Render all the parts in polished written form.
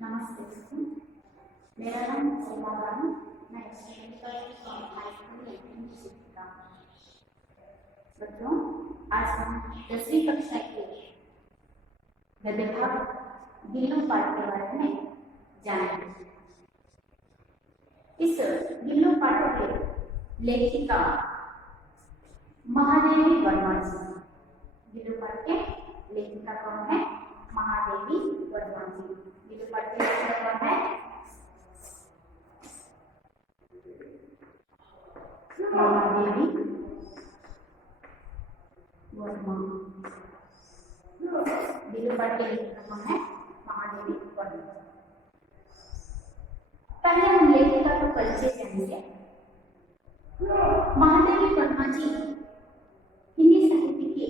नमस्ते दोस्तों, मेरा नाम सोमा रानी। मैं हाई स्कूल में शिक्षिका हूँ। बच्चों, आज हम 10वीं कक्षा के गद्य भाग गिल्लू पाठ के बारे में जानेंगे। इस गिल्लू पाठ के लेखिका महादेवी वर्मा जी। गिल्लू पाठ के लेखिका कौन है? महादेवी वर्मा जी। गिल्लू पाठ के लेखिका कौन है? महादेवी वर्मा। गिल्लू पाठ के लेखिका कौन है? महादेवी वर्मा। पहले हम लेखिका का परिचय जानेंगे। महादेवी वर्मा जी हिंदी साहित्य के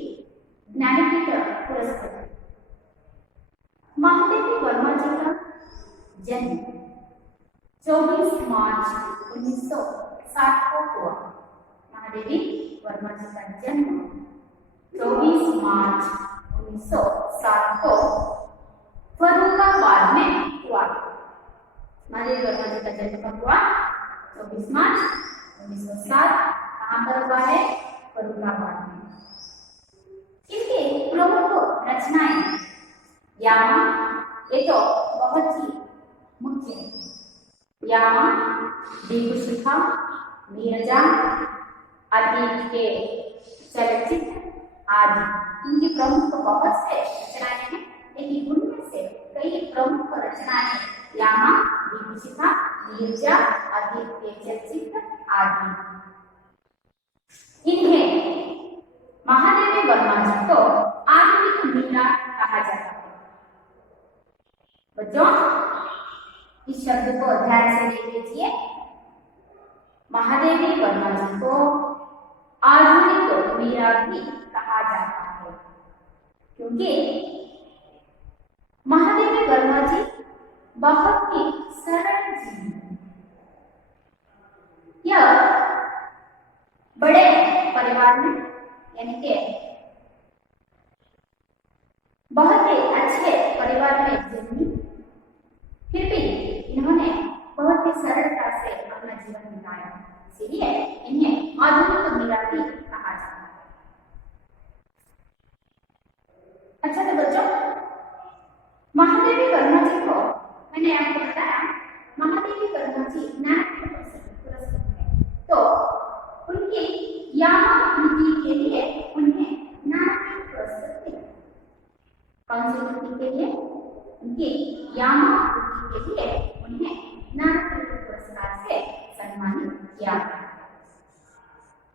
ज्ञानपीठ पुरस्कृत। महादेवी वर्मा जी का जन्म 24 मार्च 1960 को हुआ। महादेवी वर्मा जी का जन्म 24 मार्च 1960 को फर्रुखाबाद में हुआ। महादेवी वर्मा जी का जन्म कब हुआ? 24 मार्च 1960। कहाँ पर हुआ है? फर्रुखाबाद में। इनके प्रमुख रचनाएं यामा, ये तो बहुत ही मुख्य है। यामा, दीपशिखा, नीरजा, अतीत के चलचित्र आदि इनकी प्रमुख बहुत से रचनाएं हैं, लेकिन उनमें से कई प्रमुख रचनाएं यामा, दीपशिखा, नीरजा, अतीत के चलचित्र आदि। इन्हें महादेवी वर्मा जी को आधुनिक मीरा कहा जाता है। बच्चों, इस शब्द को ध्यान से देख लीजिए। महादेवी वर्मा जी को आधुनिक मीरा भी कहा जाता है, क्योंकि महादेवी वर्मा जी बहुत ही सरल जीवन है। यह बड़े परिवार में, यानी कि बहुत ही अच्छे परिवार में जन्मी, फिर भी इन्होंने बहुत ही सरलता से अपना जीवन बिताया, इसीलिए इन्हें आधुनिक मीरा भी कहा जाता है। अच्छा तो बच्चों, महादेवी वर्मा जी को मैंने आपको बताया, महादेवी वर्मा जी ज्ञानपीठ पुरस्कृत है। तो उनकी यामा कृति के लिए उन्हें ज्ञानपीठ पुरस्कृत मिला। कौन सी कृति के लिए? उनकी यामा कृति के लिए उन्हें ज्ञानपीठ पुरस्कार से सम्मानित किया गया।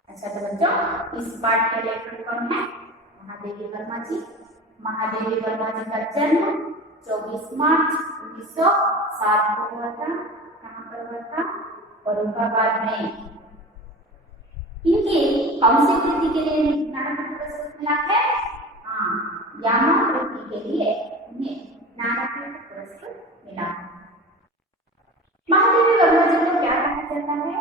अच्छा तो बच्चों, इस पाठ के लेखक कौन है? महादेवी वर्मा जी। महादेवी वर्मा जी का जन्म 24 मार्च 1960 को हुआ था। कहाँ पर हुआ था? फर्रुखाबाद में। इनकी कौन सी कृति के लिए ज्ञानपीठ पुरस्कार मिला है? हाँ, यामा कृति के लिए उन्हें ज्ञानपीठ पुरस्कार मिला। महादेवी वर्मा जी को क्या कहा जाता है?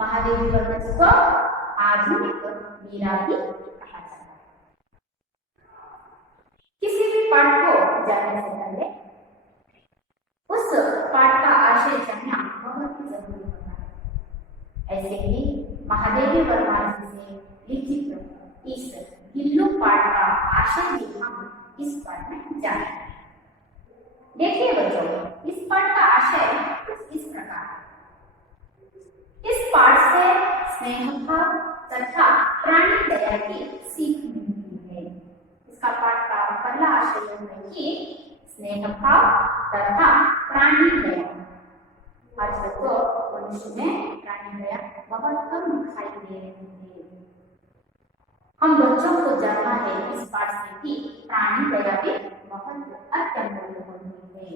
महादेवी वर्मा जी को आधुनिक मीरा भी कहा जाता है। किसी भी पाठ को जानने से पहले उस पाठ का आशय जानना बहुत ही जरूरी होता है। ऐसे ही महादेवी वर्मा जी से लिखित इस गिल्लू पाठ का आशय भी हम इस पाठ में जानेंगे। देखिए बच्चों, इस पाठ का आशय कुछ इस प्रकार है। इस पाठ से स्नेह भाव तथा प्राणी दया की सीख मिलती है। इसका पाठ का पहला आशय है कि स्नेह भाव तथा प्राणी दया। आजकल तो मनुष्य में प्राणी दया बहुत कम दिखाई दे रही है। हम बच्चों को जानना है इस पाठ से कि प्राणी दया भी बहुत अत्यंत होती है।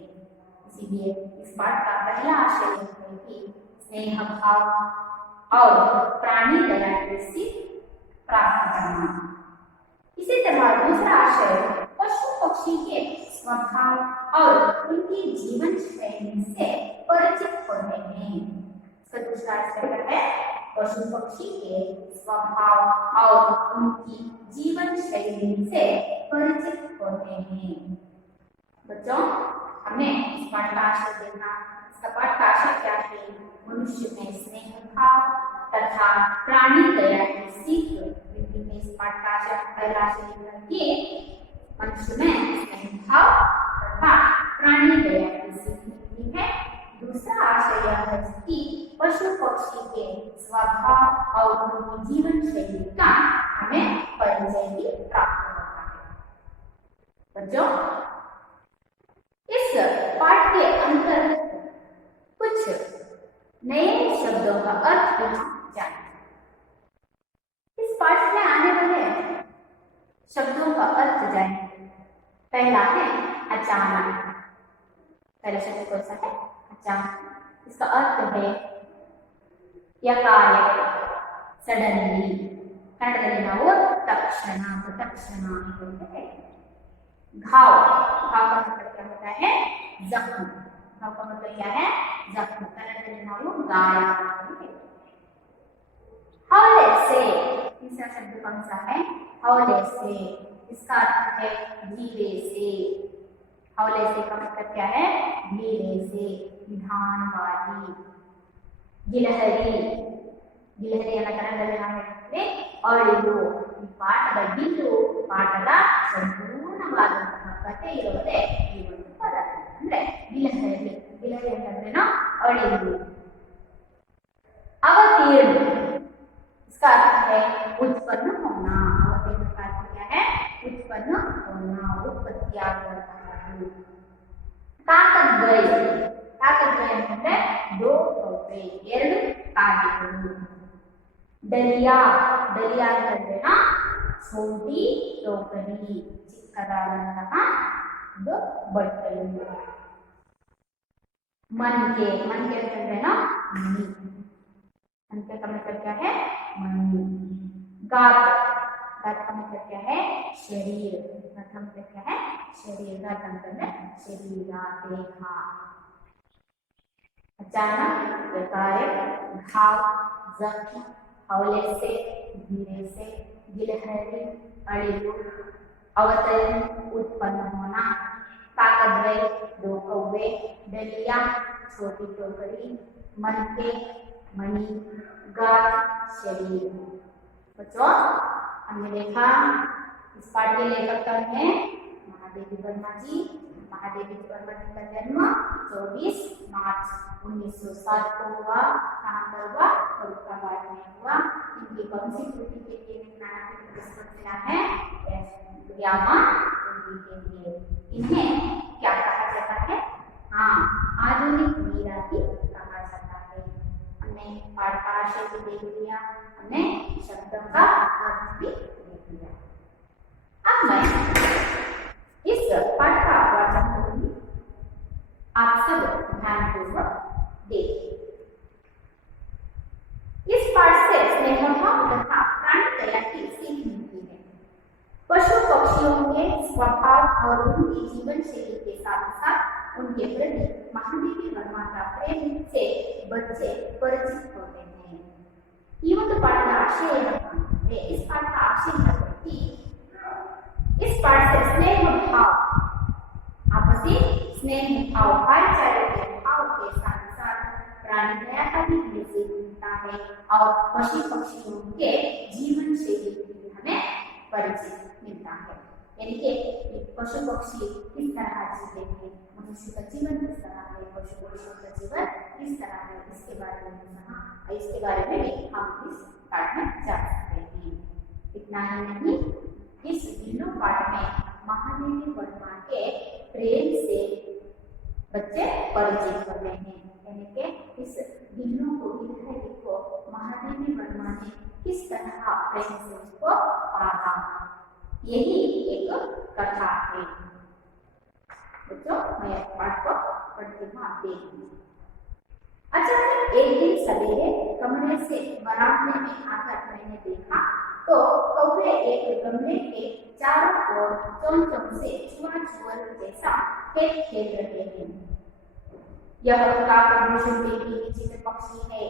इसीलिए इस पाठ का पहला आशय है कि स्नेह भाव और प्राणी दया की सीख प्राप्त करना। इसी तरह दूसरा आशय पशु पक्षी के स्वभाव और उनकी जीवन शैली से परिचित होते हैं। इसका दूसरा आशय है पशु पक्षी के स्वभाव और उनकी जीवन शैली से परिचित होते हैं। बच्चों, हमने इस पाठ का आशय देखा। इसका पाठ का आशय क्या है? मनुष्य में स्नेह भाव तथा प्राणी दया की सीख। हिंदी में इस पाठ का आशय पहला आशय लिखा कि मनुष्य में स्नेह भाव तथा प्राणी दया की सीख मिलती है। दूसरा आशय यह है कि पशु पक्षी के स्वभाव और उनकी जीवन शैली का हमें परिचय भी प्राप्त होता है। बच्चों, इस पाठ के अंतर्गत कुछ नए शब्दों का अर्थ भी हम जानेंगे। इस पाठ में आने वाले शब्दों का अर्थ जानेंगे। पहला है अचानक। पहला शब्द कौन सा है? अचानक। इसका अर्थ है यकायक, सडनली। कन्नडದಲ್ಲಿ ನಾವು तक्षण तक्षण बोलते हैं। घाव, घाव का मतलब क्या होता है? जख्म। घाव का मतलब क्या है? जख्म। कन्नडದಲ್ಲಿ ನಾವು गाय बोलते हैं। हौले से, तीसरा शब्द कौन सा है? हौले से। इसका अर्थ है धीरे से। हौले से का मतलब क्या है? धीरे से, निधानवादी। ಗಿಲಹರಿ, ಗಿಲಹರಿಯನ್ನ ಕನ್ನಡದಲ್ಲಿ ನಾವು ಹೇಳ್ತೇವೆ ಅಳಿಲು. ಈ ಪಾಠದ ಬಿಂದು, ಪಾಠದ ಸಂಪೂರ್ಣವಾದಂತಹ ಕಥೆ ಇರುವುದೇ ಈ ಒಂದು ಪದ ಅಂದ್ರೆ ಗಿಲಹರಿ. ಗಿಲಹರಿ ಅಂತಂದ್ರೇನು? ಅಳಿಲು. अवतीर्ण, इसका अर्थ है उत्पन्न होना। अवतीर्ण का अर्थ क्या है? उत्पन्न होना, उत्पत्तियागुವಂತಹದ್ದು। ಕಾಕದ್ವಯ, ಕಾಕದ್ವಯ ಅಂತಂದ್ರೆ दो कौवे, ಎರಡು ಕಾಗೆಗಳು। ಡಲಿಯಾ, ಡಲಿಯಾ ಅಂತಂದ್ರೆ छोटी टोकरी, ಚಿಕ್ಕದಾದಂತಹ ಒಂದು ಬಟ್ಟಲು। मनके, मनके ಅಂತಂದ್ರೆ ಮಣಿ। मनके का मतलब क्या है? मणि। गात, गात का मतलब क्या है? शरीर। गात का मतलब क्या है? शरीर। गात ಅಂತಂದ್ರೆ ಶರೀರ, ದೇಹ। अचानक, यकायक, घाव, जख्म, हौले से, धीरे से, गिलहरी, अಳಿಲು, अवतरण, उत्पन्न होना, काकद्वय, दो कौवे, डलिया, छोटी टोकरी, मनके, मणि, गात, शरीर। बच्चों, हमने देखा इस पाठ के लेखक कौन है? महादेवी वर्मा जी। महादेवी वर्मा जी का जन्म 24 मार्च 1907 को हुआ। कहाँ पर हुआ? फर्रुखाबाद में हुआ। इनकी कौन सी कृति के लिए ज्ञानपीठ पुरस्कार मिला है? व्यामा के लिए। इन्हें क्या कहा जाता है? हाँ, आधुनिक मीरा भी कहा जाता है। हमने पाठ का आशय भी देख लिया, हमने शब्दों का अर्थ भी देख लिया। अब मैं इस पाठ का वाचन करूंगी, आप सब ध्यानपूर्वक देखिए। इस पाठ से स्नेहभाव तथा प्राणी दया की सीख मिलती है। पशु पक्षियों के स्वभाव और उनकी जीवन शैली के साथ साथ उनके प्रति महादेवी वर्मा का प्रेम से बच्चे परिचित होते हैं। ಈ ಒಂದು ಪಾಠದ ಆಶಯ ಏನಪ್ಪ ಅಂದ್ರೆ, इस पाठ का आशय है कि इस पाठ से स्नेह भाव, आपसी स्नेह भाव, भाईचारे के भाव के साथ साथ प्राणी दया का भी हमें सीख मिलता है और पशु पक्षियों के जीवन शैली भी हमें परिचित मिलता है। यानी कि पशु पक्षी किस तरह जीते हैं, मनुष्य का जीवन किस तरह है, पशु पक्षियों का जीवन किस तरह है, इसके बारे में भी हम इस पाठ में जान सकते हैं। इतना ही नहीं, इस तीनों पाठ में महादेवी वर्मा के प्रेम से बच्चे परिचित होते हैं। यानी कि इस तीनों को महादेवी वर्मा ने किस तरह प्रेम से उसको पाला, यही एक कथा है। बच्चों, मैं पाठ को पढ़ती हूँ, आप देखिए। अचानक एक दिन सवेरे कमरे से बरामदे में आकर मैंने देखा तो कौवे एक गमले के चारों ओर चोंचों से छुआ-छुअल जैसा खेल रहे हैं। यह काकभूषण देवी विचित्र पक्षी है,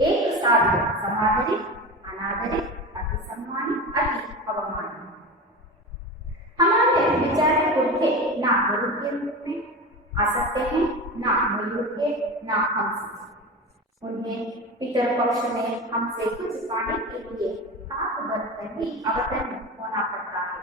एक साथ समादरित, अनादरित, अति सम्मानित, अति अवमानित। हमारे विचार को थे ना गुरु के रूप में, आसन से हैं, ना मयूर के, ना हंस के। उन्हें पितृपक्ष में हमसे कुछ पाने के लिए काक बनकर ही अवतरण होना पड़ता है।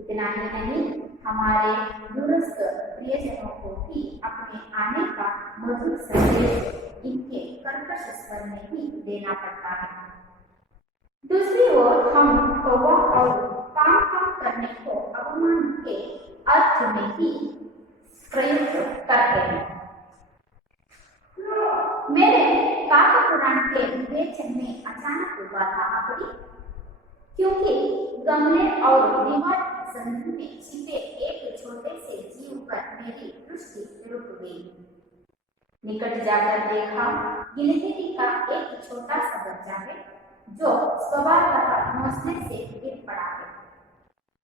इतना ही नहीं, हमारे दूरस्थ प्रियजनों को भी अपने आने का मधुर संदेश इनके कर्कश स्वर में ही देना पड़ता है। दूसरी ओर हम कौवा और काम करने को अवमान के अर्थ में ही प्रयुक्त करते हैं। मेरे काक पुराण के विवेचन में अचानक बाधा आ पड़ी, क्योंकि गमले और दीवार की संधि में छिपे एक छोटे से जीव पर मेरी दृष्टि रुक गई। निकट जाकर देखा, गिलहरी का एक छोटा सा बच्चा है जो स्वभावतः नौचने से गिर पड़ा है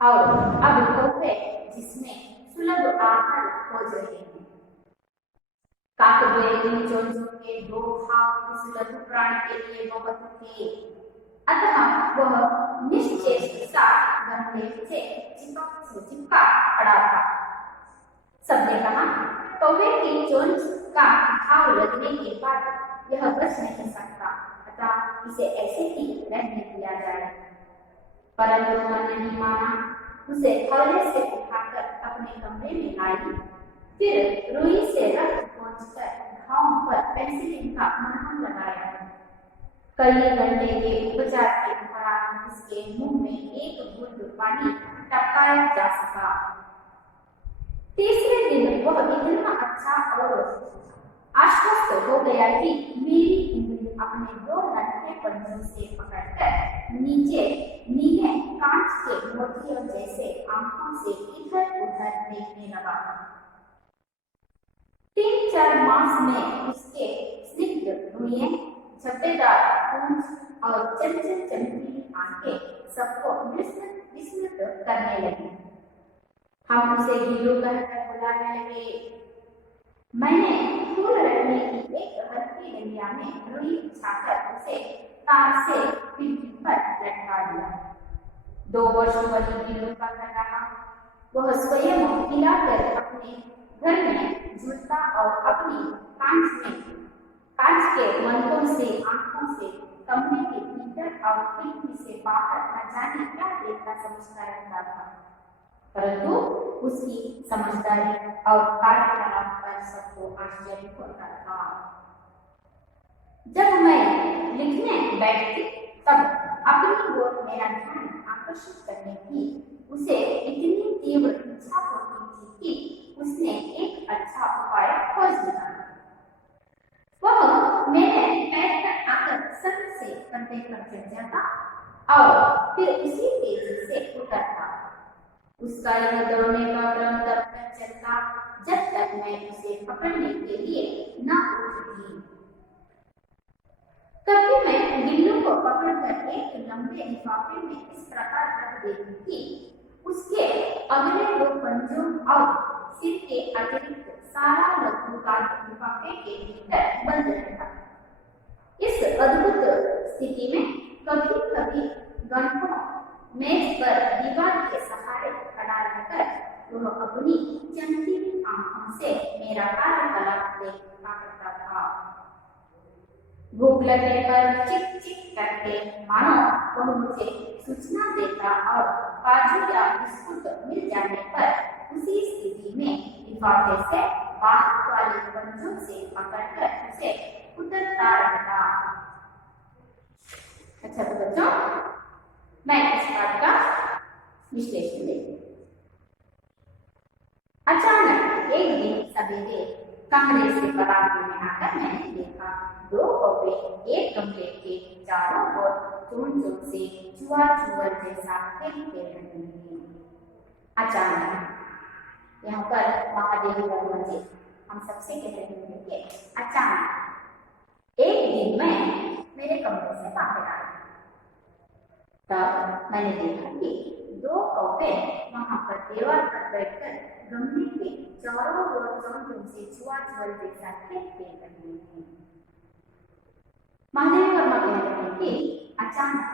और अब कौवे जिसमें सुलभ आहार खोज रहे हैं। काकबेरी चोंचों के दो भाग उस लघु प्राणी के लिए बहुत थे, अतः वह निश्चेष्ट सा गमले से चिपका पड़ा था। सबने कहा, कौवे की चोंच का घाव लगने के बाद यह बच नहीं सकता, अतः इसे ऐसे ही रहने दिया जाए। परंतु मन नहीं माना, उसे हौले से उठाकर अपने कमरे में लाई, फिर रुई से रक्त पोंछकर घाव पर पेंसिलिन का मरहम लगाया। कई घंटे के उपचार के उपरांत उसके मुंह में एक बूंद पानी टपकाया जा सका। तीसरे दिन वह इतना अच्छा और आश्वस्त हो गया कि मेरी उंगली अपने दो नन्हे पंजों से पकड़कर नीचे नीले कांच के मोतियों जैसे आंखों से इधर उधर देखने लगा। 3-4 मास में उसके स्निग्ध भुइयां, झब्बेदार पूंछ और चंचल चमकीली आंखें सबको विस्मित करने लगी। हम उसे हीरो कहकर बुलाने लगे। मैंने फूल रखने की एक हल्की डलिया में रुई बिछाकर उसे तार से पीठी पर लटका दिया। 2 वर्ष वाली हीरो का कर रहा, वह स्वयं हिलाकर अपने घर में झूलता और अपनी कांच के मनकों से, आंखों से, कमरे के भीतर और खिड़की से बाहर न जाने क्या देखता समझता रहता था। परंतु उसकी समझदारी और कार्यकलाप पर सबको आश्चर्य होता था। जब मैं लिखने बैठती तब अपनी ओर मेरा ध्यान आकर्षित करने की उसे इतनी तीव्र इच्छा होती थी कि उसने एक अच्छा उपाय खोज लिया। वह मेरे पैर पर आकर सर से कंधे पर चढ़ जाता और फिर उसी तेजी से उतरता। उसका यह दौड़ने का क्रम तब तक चलता जब तक मैं उसे पकड़ने के लिए न उठती। कभी मैं गिल्लू को पकड़कर एक लंबे लिफाफे में इस प्रकार रख देती कि उसके अगले 2 पंजों और सिर के अतिरिक्त सारा लघु काट लिफाफे के भीतर बंद रहता। इस अद्भुत स्थिति में कभी कभी घंटों मेज पर दीवार के सहारे खड़ा रहकर वह अपनी चमकीली आंखों से मेरा कार्यकलाप देखा करता था। भूख लगने पर चिक चिक करके मानो वह मुझे सूचना देता और काजू या बिस्कुट मिल जाने पर उसी स्थिति में लिफाफे से बाहर वाले पंजों से पकड़कर उसे उतरता रहता। अच्छा तो बच्चों, मैं इस पाठ का विश्लेषण देखती। अचानक एक दिन सवेरे कमरे से बरामदे में आकर मैंने देखा 2 कौवे एक कमरे के चारों ओर चोंच से चुआ चुअर जैसा खेलते रहे हैं। अचानक यहाँ पर महादेवी वर्मा जी हम सबसे कह रहे हैं कि अचानक एक दिन मैं मेरे कमरे से बाहर आई, तब मैंने देखा कि 2 कौवे वहां पर दीवार पर बैठकर गमले के चारों ओर चोंचों से छुआ छुअल जैसा खेलते रहे हैं। महादेवी वर्मा कह रहे हैं कि अचानक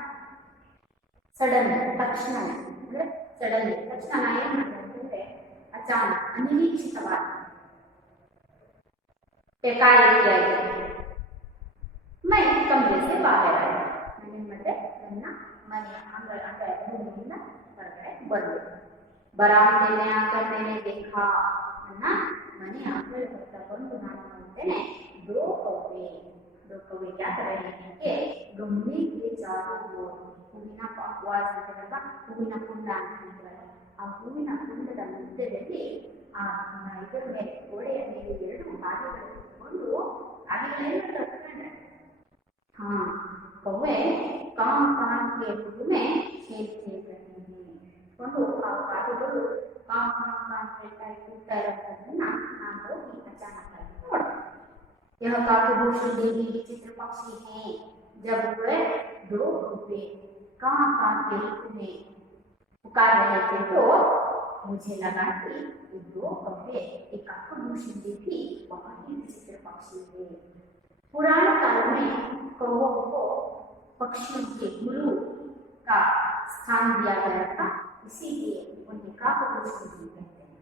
सडनली तक्षण अचानक अनिरीक्षितवादी एकाएकी मैं कमरे से बाहर आई मैंने ನನ್ನ ಮನೆಯ ಅಂದ್ರೆ ರೂಮಿನಿಂದ ಹೊರಗಡೆ ಬಂದೆ ಬರಾಮದೆ में आकर मैंने देखा ನನ್ನ ಮನೆಯ ಅಂಗಳ ಹತ್ರ ಬಂದು ನಾನು ನೋಡ್ತೇನೆ दो कौवे क्या कर रहे हैं कि गमले के चारों ओर ಹೂವಿನ ವಾಸ ಅಂತಲ್ಲ ಹೂವಿನ ಕುಂಡ ಅಂತ ಹೇಳ್ತಾರೆ ಆ ಹೂವಿನ ಕುಂಡದ ಮಧ್ಯದಲ್ಲಿ ಆ ಇದರ ಮೇಲೆ ಗೋಡೆಯ ಮೇಲೆ ಎರಡು ಹಾಗೆಗಳು ಇಟ್ಕೊಂಡು ಹಾಗೆಗಳನ್ನು ಕಟ್ಕೊಂಡ್ರೆ कौवे काम काम के रूप में खेल खेल रहे हैं काटुಗಳು काम काम काम खेलता है कूदता रहता नाम होगी अचानक यह काकभूषण देवी विचित्र पक्षी है जब वह दो कौवे काम काम के रूप में पुकार रहे थे तो मुझे लगा कि ये दो कौवे एक काकभूषण देवी बहुत ही विचित्र पक्षी है पुराने काल में कौवों को पक्षियों के गुरु का स्थान दिया गया था इसीलिए उन्हें काकभूषण भी कहते हैं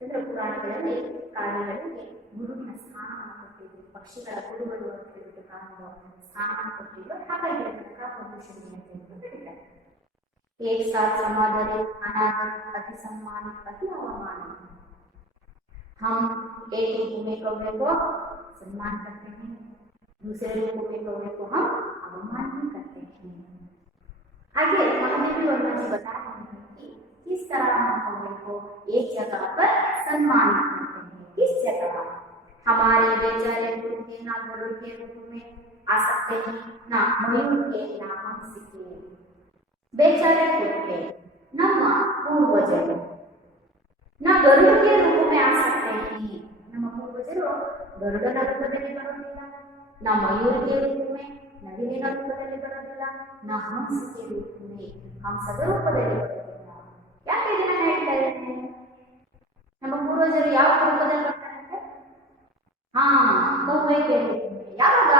ಅಂದ್ರೆ ಪುರಾಣಗಳಲ್ಲಿ ಕಾವ್ಯಗಳಿಗೆ ಗುರುವಿನ ಸ್ಥಾನವನ್ನು ಕೊಟ್ಟಿದ್ದು ಪಕ್ಷಿಗಳ ಗುರುಗಳು ಅಂತ ಹೇಳಿದ ಕಾರಣವು ಸ್ಥಾನವನ್ನು ಕೊಟ್ಟಿದ್ದು ಹಾಗಾಗಿ ಕಾಕಭೂಷಣ ಅಂತ ಹೇಳ್ತಾರೆ एक साथ समादरित अनादर अति सम्मानित अति अवमानित हम एक रूप में कौवे को सम्मान करते हैं दूसरे रूप में कौवे को हम अवमान भी करते हैं आगे महादेवी वर्मा जी बता रहे हैं कि किस तरह हम कौवे को एक जगह पर सम्मानित करते हैं किस जगह हमारे बेचारे गुरु के ना गरुड़ के रूप में आ सकते हैं ना मयूर के ना हंस के बेचारे के ನಮ್ಮ ಪೂರ್ವಜರು ना गरुड़ के रूप में आ सकते हैं ನಮ್ಮ ಪೂರ್ವಜರು ಗರುಡನ ರೂಪದಲ್ಲಿ ಬರೋದಿಲ್ಲ ना मयूर के रूप में नविलिನ ರೂಪದಲ್ಲಿ ಬರೋದಿಲ್ಲ ना हंस के रूप में हंसದ ರೂಪದಲ್ಲಿ ಬರೋದಿಲ್ಲ ಯಾಕೆ ಇದನ್ನ ಹೇಳ್ತಾ ಇದ್ದೇನೆ ನಮ್ಮ ಪೂರ್ವಜರು ಯಾವ ರೂಪದಲ್ಲಿ ಬರ್ತಾರಂತೆ ಕೌವೆ के रूप में ಯಾವಾಗ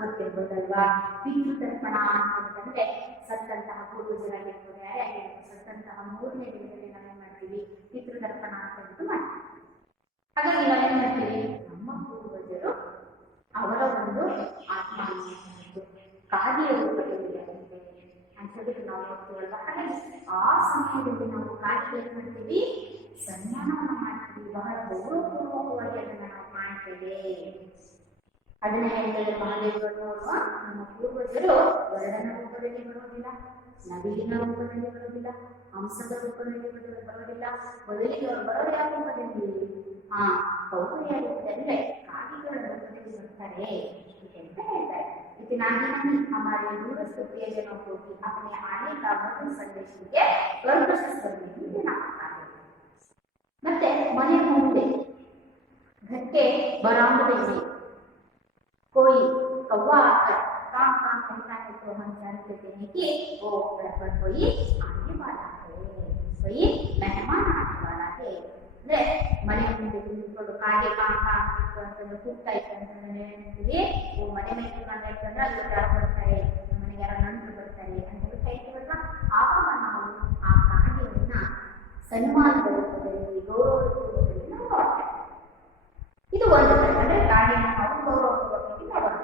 ಗೊತ್ತಿರ್ಬೋದಲ್ವಾ ಪಿತೃತರ್ಪಣ ಅಂತಂದ್ರೆ ಸತ್ತಂತಹ ಪೂರ್ವಜರಾಗಿರ್ಬೋದು ಯಾರೇ ಆಗಿರ್ಬೋದು ಸತ್ತಂತಹ ಮೂರನೇ ದಿನದಲ್ಲಿ ನಾವೇನ್ ಮಾಡ್ತೀವಿ ಪಿತೃತರ್ಪಣ ಅಂತ ಹೇಳ್ಬಿಟ್ಟು ಮಾಡ್ತೀವಿ ಹಾಗಾಗಿ ನಾವೇನ್ ಮಾಡ್ತೀವಿ ನಮ್ಮ ಪೂರ್ವಜರು ಅವರ ಒಂದು ಆತ್ಮ ಕಾದಿಯ ರೂಪದಲ್ಲಿ ಅಂತ ಹೇಳಿದ್ರೆ ನಾವು ಹೋಗ್ತೀವಲ್ವಾ ಹಾಗಾಗಿ ಆ ಸಮಯದಲ್ಲಿ ನಾವು ಕಾದಿಗೆ ಏನ್ ಮಾಡ್ತೀವಿ ಸನ್ಮಾನವನ್ನು ಮಾಡ್ತೀವಿ ಬಹಳ ಗೌರವಪೂರ್ವಕವಾಗಿ ಅದನ್ನ ನಾವು ಮಾಡ್ತೇವೆ ಅದನ್ನ ಹೇಳ್ತಾರೆ ಮಹಾದೇವರು ನಮ್ಮ ಪೂರ್ವಜರು ಗರುಡನ ರೂಪದಲ್ಲಿ ಬರೋದಿಲ್ಲ ನವಿಲಿನ ರೂಪದಲ್ಲಿ ಬರೋದಿಲ್ಲ ಹಂಸದ ರೂಪದಲ್ಲಿ ಬರೋದಿಲ್ಲ ಬದಲಿಗೆ ಅವರು ಬರೋದು ಯಾವ ರೂಪದಲ್ಲಿ ಕೌವೆಯ ರೂಪದಲ್ಲಿ ಕಾಗಿಗಳ ರೂಪದಲ್ಲಿ ಬರ್ತಾರೆ ಅಂತ ಹೇಳ್ತಾರೆ लेकिन आगे नहीं हमारे दूरस्थ प्रियजनों को भी अपने आने का मधुर संदेश के कर्कश करने ही देना पड़ता है ಮತ್ತೆ ಮನೆ ಮುಂದೆ घर के बरामदे में कोई कौवा आकर काम काम करता है तो हम जानते हैं कि वो घर पर कोई आने वाला है कोई मेहमान आने वाला है ಅಂದ್ರೆ ಮನೆ ಮುಂದೆ ನಿಂತ್ಕೊಂಡು ಕಾಗೆ ಕಾಂ ಕಾಂ ಅಂತಂದ್ರೆ ಕೂಗ್ತಾ ಇತ್ತು ಅಂತಂದ್ರೆ ಏನಂತೀವಿ ಓ ಮನೆ ಮೇಲೆ ಅಂತಂದ್ರೆ ಅಲ್ಲಿ ಯಾರು ಬರ್ತಾರೆ ಮನೆಗೆ ಯಾರು ನಂಟರು ಬರ್ತಾರೆ ಅಂತ ಹೇಳ್ತಾ ಇರ್ತೀವಲ್ವಾ ಆವಾಗ ನಾವು ಆ ಕಾಗೆಯನ್ನ ಸನ್ಮಾನದ ರೂಪದಲ್ಲಿ ಗೌರವದ ರೂಪದಲ್ಲಿ ನಾವು ನೋಡ್ತೇವೆ ಇದು ಒಂದು ಅಂದ್ರೆ ಕಾಗೆನ ನಾವು ಗೌರವಪೂರ್ವಕವಾಗಿ ನೋಡೋಣ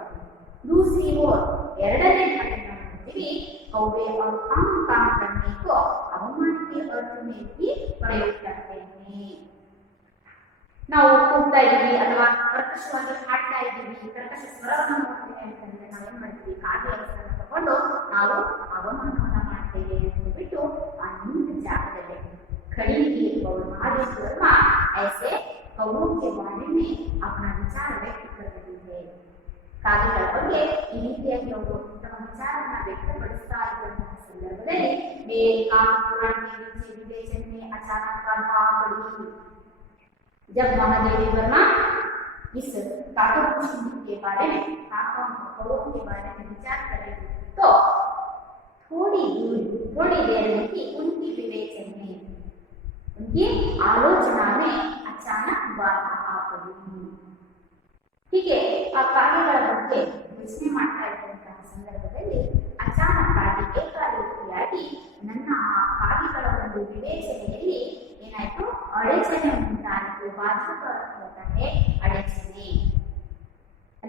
दूसरी ओर ಎರಡನೇ ಕಡೆ ನಾವು ನೋಡ್ತೀವಿ कौवे और काम काम करने को अवमान के अर्थ में भी प्रयोग करते हैं ನಾವು ಕೂಗ್ತಾ ಇದೀವಿ ಅಥವಾ ಕರ್ಕಶವಾಗಿ ಹಾಡ್ತಾ ಇದೀವಿ ಕರ್ಕಶ ಸ್ವರವನ್ನು ನೋಡ್ತೀವಿ ಅಂತಂದ್ರೆ ನಾವೇನ್ ಮಾಡ್ತೀವಿ ಕಾಗೆ ಹೆಸರನ್ನು ತಗೊಂಡು ನಾವು ಅವಮಾನವನ್ನ ಮಾಡ್ತೇವೆ ಅಂತ ಬಿಟ್ಟು ಆ ನಿಂತ ಜಾಗದಲ್ಲಿ खड़ी की और महादेव वर्मा ऐसे कौवों के बारे में अपना विचार व्यक्त कर रही है ಕಾಗೆಗಳ ಬಗ್ಗೆ ಈ ರೀತಿಯಾಗಿ ಅವರು ತಮ್ಮ ವಿಚಾರವನ್ನು ವ್ಯಕ್ತಪಡಿಸ್ತಾ ಇರುವಂತಹ ಸಂದರ್ಭದಲ್ಲಿ पुराण के नीचे विवेचन में अचानक का भाव पड़ी जब महादेवी वर्मा इस काकभूषण के बारे में कौवों के बारे में विचार कर रही तो थोड़ी देर में ही उनकी विवेचन में उनकी आलोचना में अचानक बात आ पड़ी ಹೀಗೆ ಆ ಕಾಗೆಗಳ ಬಗ್ಗೆ ಯೋಚನೆ ಮಾಡ್ತಾ ಇದ್ದಂತಹ ಸಂದರ್ಭದಲ್ಲಿ ಅಚಾನಕ್ಕಾಗಿ ಏಕಾಏಕಿಯಾಗಿ ನನ್ನ ಆ ಕಾಗೆಗಳ ಒಂದು ವಿವೇಚನೆಯಲ್ಲಿ ಏನಾಯ್ತು ಅಡಚಣೆ ಉಂಟಾಯಿತು ಬಾಧಕ ಹೋದರೆ ಅಡಚಣೆ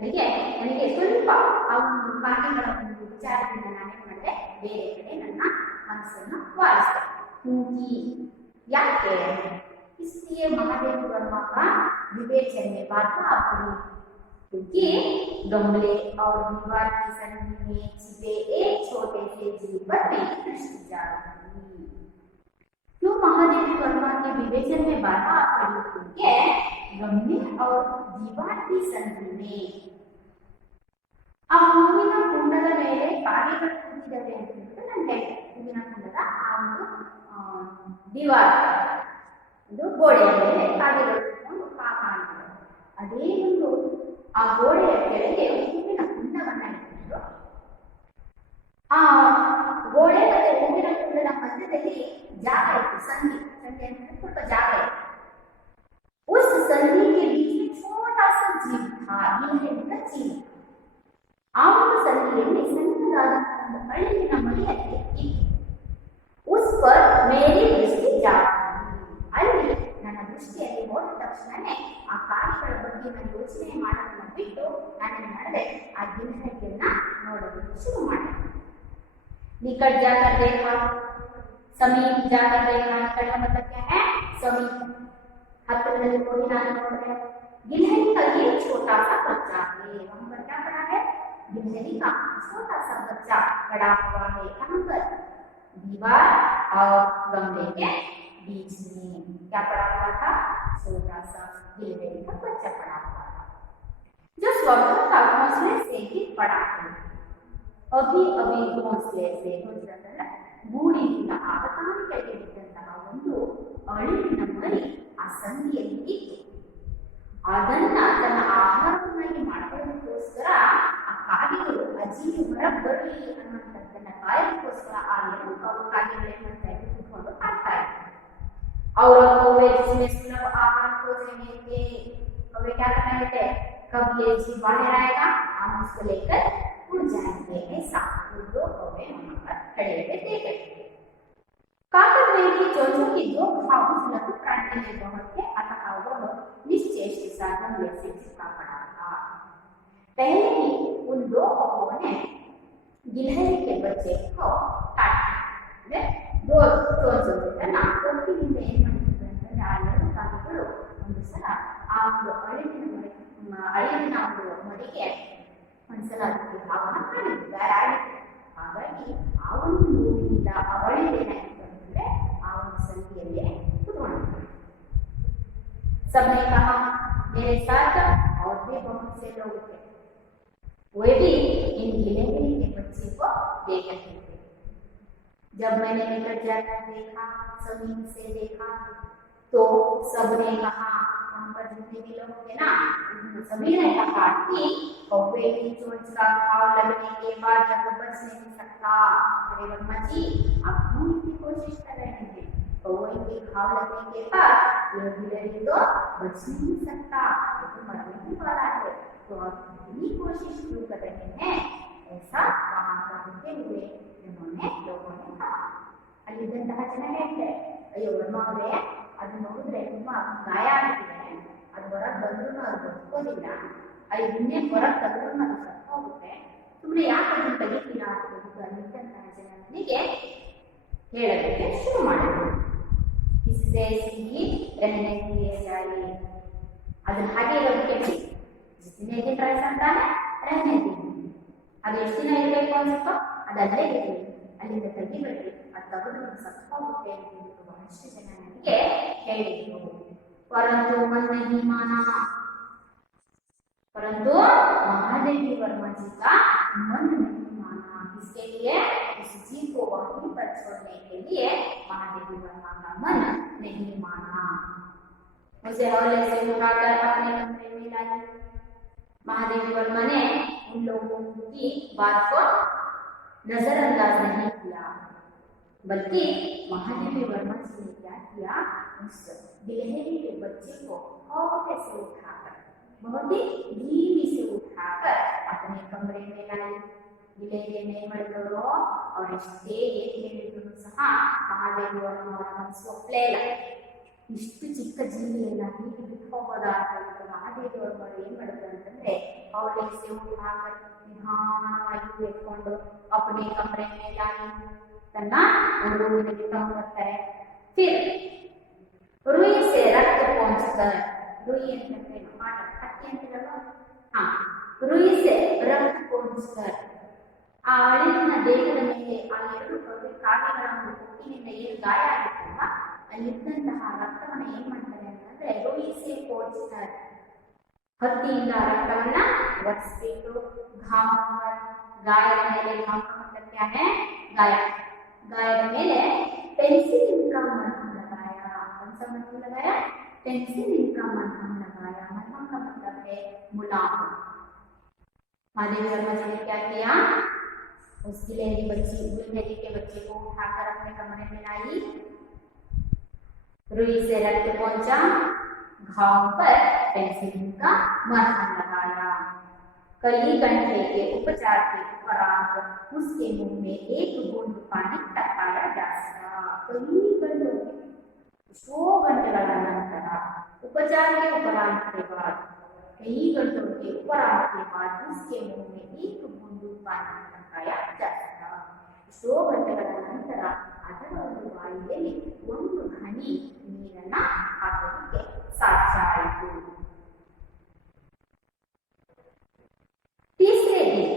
ಅಲ್ಲಿಗೆ ನನಗೆ ಸ್ವಲ್ಪ ಆ ಒಂದು ಕಾಗೆಗಳ ಒಂದು ವಿಚಾರದಿಂದ ನಾನೇನು ಮಾಡಿದೆ, ಬೇರೆ ಕಡೆ ನನ್ನ ಮನಸ್ಸನ್ನು ವಾರಿಸಿದೆ. क्योंकि ಯಾಕೆ इसलिए महादेव वर्मा का विवेचन में बाधा पड़ी, क्योंकि गमले और दीवार की संधि में छिपे एक छोटे से जीव पर मेरी दृष्टि जा रही। क्यों महादेव वर्मा के विवेचन में बाधा पड़ी, क्योंकि गमले और दीवार की संधि में ಆ ಹೂವಿನ ಕುಂಡದ ಮೇಲೆ ಕಾಗೆಗಳು ಕೂತಿದ್ದಾವೆ ಅಂತ ಹೇಳ್ಬಿಟ್ಟು ನಾನು ಹೇಳಿದೆ. ಹೂವಿನ ಕುಂಡದ ಆ ಒಂದು ದಿವಾರ ಒಂದು ಗೋಡೆಯ ಮೇಲೆ ಕಾಗೆಗಳು ಕೂತ್ಕೊಂಡು ಕಾಣಿದ್ರು. ಅದೇ ಒಂದು ಆ ಗೋಡೆಯ ಕೆಳಗೆ ಹೂವಿನ ಕುಂಡವನ್ನ ಇಟ್ಟಿದ್ರು. ಆ ಗೋಡೆ ಮತ್ತೆ ಹೂವಿನ ಕುಂಡದ ಮಧ್ಯದಲ್ಲಿ ಜಾಗ ಇತ್ತು, ಸಂಧಿ ಸಂಧಿ ಅಂತಂದ್ರೆ ಸ್ವಲ್ಪ ಜಾಗ ಇತ್ತು. उस संधि के बीच में छोटा सा जीव था, गिलहरी जीव। ಆ ಒಂದು ಸಂಧಿಯಲ್ಲಿ ಸಣ್ಣದಾದ ಒಂದು ಅಳಿಲಿನ ಮರಿಯಕ್ಕೆ ಇತ್ತು. उस पर मेरी दृष्टि जाती, ಅಲ್ಲಿ ನನ್ನ ದೃಷ್ಟಿಯಲ್ಲಿ ಹೋದ ತಕ್ಷಣನೇ ಆ ಕಾಗೆಗಳ ಬಗ್ಗೆ ನಾನು ಯೋಚನೆ ಮಾಡೋದನ್ನ ಬಿಟ್ಟು ನಾನೇನು ಮಾಡಿದೆ, ಆ ಗಿಲಹರಿಯನ್ನ ನೋಡೋದಕ್ಕೆ ಶುರು ಮಾಡಿದೆ. निकट जाकर देखा, समीप जाकर देखा, निकट का मतलब क्या है, समीप, हत्तरದಲ್ಲಿ ನೋಡಿ ನಾನು ನೋಡಿದೆ गिलहरी का ये छोटा सा बच्चा है। वहां पर क्या पड़ा है, गिलहरी का छोटा सा बच्चा पड़ा हुआ है। कहां पर, दीवार और गमले के बीच में क्या पड़ा हुआ था, छोटा सा गिलहरी का बच्चा पड़ा हुआ था, जो स्वप्न का घोंसले से ही पड़ा है। अभी अभी घोंसले से ಗೂಡಿನಿಂದ ಆವತಾನಿ ಕೆಳಗೆ ಬಿದ್ದಂತಹ ಒಂದು ಅಳಿಲಿನ ಮರಿ ಆ ಸಂಧಿಯಲ್ಲಿ ಇತ್ತು. ಅದನ್ನ ತನ್ನ ಆಹಾರವನ್ನಾಗಿ ಮಾಡ್ಕೊಳ್ಳೋದಕ್ಕೋಸ್ಕರ ಆ ಕಾಗೆಗಳು ಅಜೀವಿ ಹೊರ ಬರಲಿ ಅನ್ನುವಂಥದ್ದನ್ನ ಕಾಯೋದಕ್ಕೋಸ್ಕರ ಆ ಎರಡು ಕಾಗೆಗಳು ಏನ್ ಮಾಡ್ತಾ ಇದ್ರು, ಕುತ್ಕೊಂಡು ಕಾಡ್ತಾ ಇದ್ರು. और कौवे जिसमें सुलभ आहार खोजने के कौवे क्या करना है, कब ये जीव बाहर आएगा हम उसको लेकर उड़ जाएंगे। ऐसा दो कौवे वहां पर खड़े हुए देखे। काकड़वे की चोंचों की दो खाऊ सुलभ प्राणी में बहुत के अतः वह निश्चेष्ट सा गमले से चिपका पड़ा था। पहले ही उन दो कौवों ने गिलहरी के बच्चे को काट दिया। दो ಚೋಂಚುಗಳನ್ನ ಒಟ್ಟಿನಿಂದ ಏನ್ ಮಾಡಿದ್ರು ಅಂತಂದ್ರೆ ಆ ಎರಡು ಕಾಗೆಗಳು ಒಂದು ಸಲ ಆ ಒಂದು ಅಳಿಲಿನ ಒಂದು ಮರಿಗೆ ಒಂದ್ಸಲ ಅದಕ್ಕೆ ಭಾವನ ಕಾಣಿದ್ದಾರೆ. ಹಾಗಾಗಿ ಆ ಒಂದು ನೋವಿನಿಂದ ಅವಳಿಗೇನಾಯ್ತಂದ್ರೆ ಆ ಒಂದು ಸಂಧಿಯಲ್ಲೇ ಕುತ್ಕೊಂಡಿದ್ದಾರೆ. सबने कहा मेरे साथ और भी बहुत से लोग थे, वे भी इन गिलहरी के बच्चे को देख रहे थे। जब मैंने निकट जाकर देखा, समीप से देखा, तो सबने कहा, वहां पर जितने भी लोग थे ना सभी ने कहा कि कौवे की चोंच का घाव लगने के बाद जब बच नहीं सकता। अरे वर्मा जी आप क्यों इतनी कोशिश कर रहे हैं, कौवे के घाव लगने के बाद ये गिलहरी तो बच नहीं सकता, ये तो मरने ही वाला है, तो आप इतनी कोशिश क्यों कर रहे हैं। ऐसा वहां कहते हुए उन्होंने लोगों ने कहा। ಅಲ್ಲಿದ್ದಂತಹ ಜನ ಹೇಳ್ತಾರೆ, ಅಯ್ಯೋ ವರ್ಮ ಅವರೇ ಅದು ನೋಡಿದ್ರೆ ತುಂಬಾ ಗಾಯ ಆಗ್ತಿದೆ, ಅದು ಹೊರಗೆ ಬಂದ್ರೂ ಅದು ಬದುಕೋದಿಲ್ಲ, ಅದು ಇನ್ನೇ ಹೊರಗೆ ತಂದ್ರೂ ಅದು ಸತ್ತು ಹೋಗುತ್ತೆ, ಸುಮ್ಮನೆ ಯಾಕೆ ಅದನ್ನು ತೆಗಿತೀರಾ ಅಂತ ಅಲ್ಲಿದ್ದಂತಹ ಜನ ನನಗೆ ಹೇಳೋದಕ್ಕೆ ಶುರು ಮಾಡಿದ್ರು. ಅದನ್ನ ಹಾಗೆ ಇರೋದಕ್ಕೆ ಜಿತನೇ ದಿನ ಅಂತಾನೆ ಅದು ಎಷ್ಟು ದಿನ ಇರಬೇಕು ಅನ್ಸುತ್ತೋ ಅದಲ್ಲೇ ಇರಲಿ, ಅಲ್ಲಿಂದ ತೆಗಿಬೇಡಿ, ಅದು ತೆಗೆದು ಸತ್ತು ಹೋಗುತ್ತೆ ಅಂತ ಹೇಳ್ಬಿಟ್ಟು ಬಹಳಷ್ಟು ಜನ ನನಗೆ ಹೇಳಿದ್ರು. परंतु मन नहीं माना, परंतु महादेवी वर्मा जी का मन नहीं माना। इसके लिए उस जीव को वहीं पर छोड़ने के लिए महादेवी वर्मा का मन नहीं माना। उसे हौले से उठाकर अपने कमरे में लाई। महादेवी वर्मा ने उन लोगों की बात को नजरअंदाज नहीं किया, बल्कि महादेवी वर्मा जी ने क्या किया, उस गिलहरी के बच्चे को हौले से उठाकर, बहुत ही धीमी से उठाकर अपने कमरे में लाई. ಗಿಲಹರಿಯನ್ನೇ ಮಾಡಿದವರು ಅವರೆಷ್ಟೇ ಏನ್ ಹೇಳಿದ್ರು ಸಹ ಮಹಾದೇವಿ ಅವರ ಮನಸ್ಸು ಒಪ್ಪಲೇ ಇಲ್ಲ. ಇಷ್ಟು ಚಿಕ್ಕ ಜೀವಿಯನ್ನ ಹೀಗೆ ಬಿಟ್ಟು ಹೋಗೋದ ಅಂತ ಮಹಾದೇವಿ ಅವರು ಏನ್ ಮಾಡಿದ್ರು ಅಂತಂದ್ರೆ हौले से उठाकर निहारವಾಗಿ ಇಟ್ಕೊಂಡು अपने कमरे में लाई तन्ना रूम में बिठा करता है। फिर रुई से रक्त पहुंचकर रुई ಅಂತಂದ್ರೆ ಪಾಠ ಹತ್ತಿ ಅಂತಿರಲ್ಲ रुई से रक्त पहुंचकर ಆ ಅಳಿಲಿನ ದೇಹದ ಮೇಲೆ ಆ ಎರಡು ಕಾಗೆಗಳ ಕೊಕ್ಕಿನಿಂದ ಏನು ಗಾಯ ಆಗಿತ್ತಲ್ಲ ಅಲ್ಲಿದ್ದಂತಹ ರಕ್ತವನ್ನ ಏನ್ ಮಾಡ್ತಾರೆ ಅಂತಂದ್ರೆ रुई से पहुंचकर ಹತ್ತಿಯಿಂದ ರಕ್ತವನ್ನ ಒರೆಸ್ಬಿಟ್ಟು घाव पर ಗಾಯದ ಮೇಲೆ घाव का मतलब क्या है गाय गायದ ಮೇಲೆ पेंसिल का मरहम लगाया। कौन सा मरहम लगाया? पेंसिल का मरहम लगाया। मरहम का मतलब है मुलायम। महादेव वर्मा जी ने क्या किया? उस गिलहरी बच्ची गिलहरी के बच्चे को उठाकर अपने कमरे में लाई। रुई से रक्त पहुंचा, घाव पर पेंसिल का मरहम लगाया। कली कंठे के उपचार के उपरांत उसके मुंह में एक बूंद पानी टपकाया जा सका। कई घंटों एಷ್ಟೋ ಗಂಟೆಗಳ ನಂತರ उपचार के उपरांत के बाद कई घंटों के उपरांत के बाद उसके मुंह में एक बूंद पानी टपकाया जा सका। एಷ್ಟೋ ಗಂಟೆಗಳ ನಂತರ ಅದರ ಒಂದು ಬಾಯಿಯಲ್ಲಿ ಒಂದು ಹನಿ ನೀರನ್ನ ಹಾಕಲಿಕ್ಕೆ ಸಾಧ್ಯ ಆಯಿತು। तीसरे दिन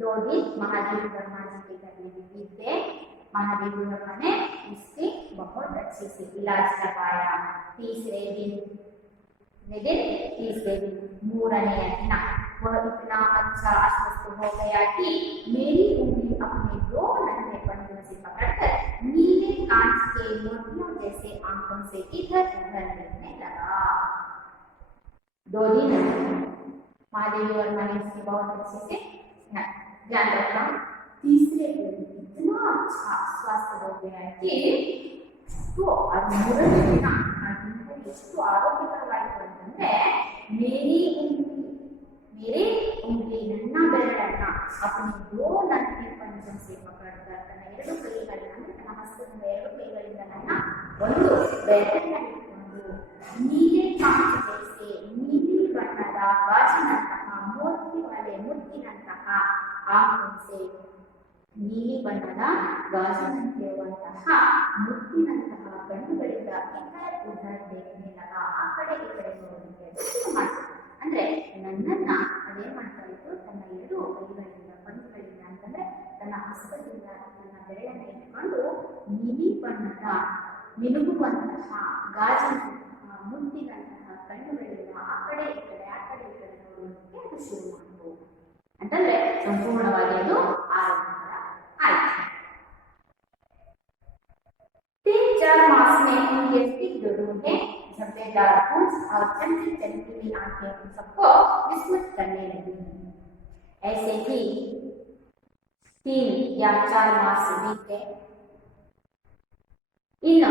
2 दिन महादेव वर्मा जी के घर में बीते। महादेव वर्मा ने उसके बहुत अच्छे से इलाज करवाया। तीसरे दिन मूरने दिन वह इतना अच्छा अस्वस्थ हो गया कि मेरी उंगली अपने 2 नन्हे पंजों से पकड़कर नीले कांच के मोतियों जैसे आंखों से इधर उधर देखने लगा। 2 दिन महादेव वर्मा ने इसके बहुत अच्छे से ध्यान रखा। तीसरे दिन इतना अच्छा स्वास्थ्य हो गया कि तो ಎಷ್ಟು ಆರೋಗ್ಯಕರವಾಯಿತು ಅಂತಂದ್ರೆ मेरी उंगली ನನ್ನ ಬೆರಳನ್ನ अपने 2 नन्हे पंजों से पकड़कर ತನ್ನ 2 ಕೈಗಳನ್ನ ತನ್ನ ಹಸ್ತದಿಂದ 2 ಕೈಗಳಿಂದ ನನ್ನ ಒಂದು ಬೆರಳನ್ನ ಹಿಡಿದುಕೊಂಡು ನೀಲಿ ಕಾಂಚ ಜೈಸೆ ನೀಲಿ ಬಣ್ಣದ ಗಾಜಿನಂತಹ ಮೋತಿ ವಾಲೆ ಮುತ್ತಿನಂತಹ ಆಂಖೋಂಸೆ ನೀಲಿ ಬಣ್ಣದ ಗಾಜಿನಂತಿರುವಂತಹ ಮುತ್ತಿನಂತಹ ಕಣ್ಣುಗಳಿಂದ ಇತರ ಉದರ್ ದೇಖನೆ ಲಗ ಆ ಕಡೆ ಈ ಕಡೆ ನೋಡಲಿಕ್ಕೆ ಶುರು ಮಾಡಿತು। ಅಂದ್ರೆ ನನ್ನನ್ನ ಅದೇನ್ ಮಾಡ್ತಾ ಇತ್ತು, ತನ್ನ 2 ಕೈಗಳಿಂದ ಕಣ್ಣುಗಳಿಂದ ಅಂತಂದ್ರೆ ತನ್ನ ಹಸ್ತದಿಂದ ತನ್ನ ಬೆರಳನ್ನ ಇಟ್ಕೊಂಡು ನೀಲಿ ಬಣ್ಣದ ಮಿನುಗುವಂತಹ ಗಾಜಿನಂತಹ ಮುತ್ತಿನಂತಹ ಕಣ್ಣುಗಳಿಂದ ಆ ಕಡೆ ಈ ಕಡೆ ನೋಡಲಿಕ್ಕೆ ಅದು ಶುರು ಮಾಡಿತು ಅಂತಂದ್ರೆ ಸಂಪೂರ್ಣವಾಗಿ ಅದು ಆರಂಭ आयी। 3-4 मास में उनके स्निग्ध रूहें, झब्बेदार पूंछ और चमकी चमकीली आंखें सबको विस्मित करने लगी। ऐसे ही 3 या 4 मास बीत गए। इन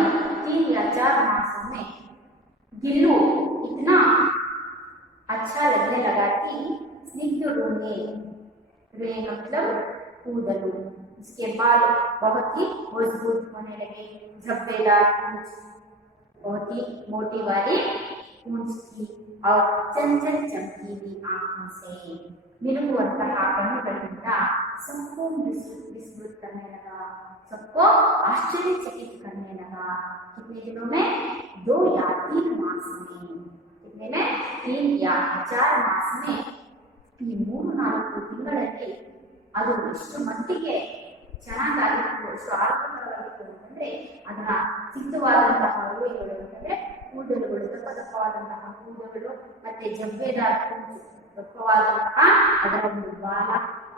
3 या 4 मासों में गिल्लू इतना अच्छा लगने लगा कि स्निग्ध रूहें का मतलब कूदलू, उसके बाल बहुत ही मजबूत होने लगे। झब्बेदार पूंछ, बहुत ही मोटी वाली पूंछ की और चंचल चमकीली आंखों से मिलुವಂತಹ ಕಣ್ಣುಗಳಿಂದ सबको विस्मित करने लगा, सबको आश्चर्यचकित करने लगा। कितने दिनों में? 2 या 3 मास में। कितने में? 3 या 4 मास में। ಈ 3-4 ತಿಂಗಳಲ್ಲಿ ಅದು ಎಷ್ಟು ಮಟ್ಟಿಗೆ ಚೆನ್ನಾಗಾಗಿತ್ತು, ಎಷ್ಟು ಆರೋಗ್ಯಕರವಾಗಿತ್ತು ಅಂತಂದ್ರೆ ಅದರ ಸಿದ್ಧವಾದಂತಹ ರೂಢಿಗಳು ಅಂತಂದ್ರೆ ಕೂದಲುಗಳು, ದಪ್ಪವಾದಂತಹ ಕೂದಲುಗಳು, ಮತ್ತೆ ಜಬ್ಬೇದಾರ ಕೂದಲು, ದಪ್ಪವಾದಂತಹ ಅದರ ಒಂದು ಬಾಲ,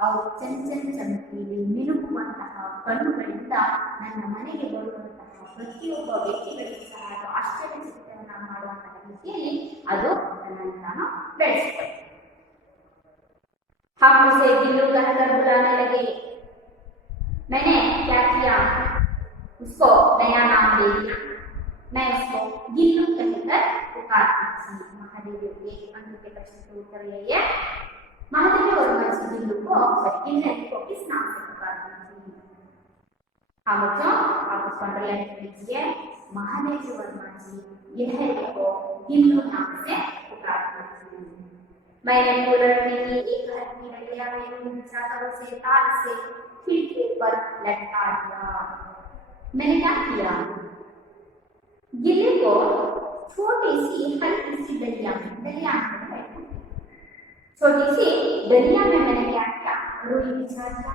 ಅವು ಚಂಚಲ ಚಮಕೀಲಿ ಮಿನುಗುವಂತಹ ಕಣ್ಣುಗಳಿಂದ ನನ್ನ ಮನೆಗೆ ಬರುವಂತಹ ಪ್ರತಿಯೊಬ್ಬ ವ್ಯಕ್ತಿಗಳಿಗೂ ಸಹ ಅದು ಆಶ್ಚರ್ಯಚಕಿತವನ್ನ ಮಾಡುವಂತಹ ರೀತಿಯಲ್ಲಿ ಅದು ನನ್ನನ್ನು ನಾನು ಬೆಳೆಸಿದೆ। हम उसे गिल्लू कहकर बुलाने लगे। मैंने क्या किया, उसको नया नाम दे दिया। मैं उसको गिल्लू कहकर पुकारती थी। महादेव के अंक के प्रश्न के उत्तर लिए महादेव वर्मा जी गिल्लू को गिलहरी को किस नाम से पुकारती थी? हाँ बच्चों, आप उसको अंडरलाइन कर लीजिए। महादेव वर्मा जी गिलहरी को गिल्लू नाम से पुकारती थी। मैंने पूरटने की एक हल्की डंडिया में रुई बिछाकर उसे तार से खिड़की पर लटका दिया। मैंने क्या किया? गिल्ली को छोटी सी हल्की सी डलिया में छोटी सी डलिया में मैंने क्या किया? रुई बिछा दिया।